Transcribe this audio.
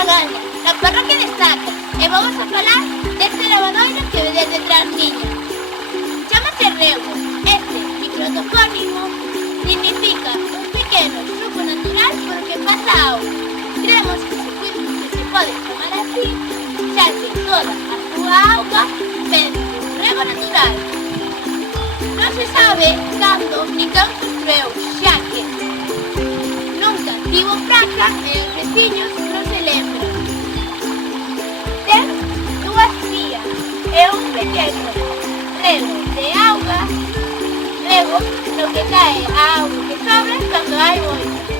Braganza, na parroquia de Saca, e vamos a falar deste lavadoiro que ve desde Trasmiña. Chámase rego. Este microtopónimo significa un pequeno flujo natural por que pasa auga. Creemos que se pode chamar así, xa que toda a súa auga ven dun rego natural. Non se sabe cando ni quen construeu, xa que nunca tivo praca e os veciños non se lembran. Ten dúas vías e un pequeno rego de auga, rego no que cae a auga que sobra cando hai moita.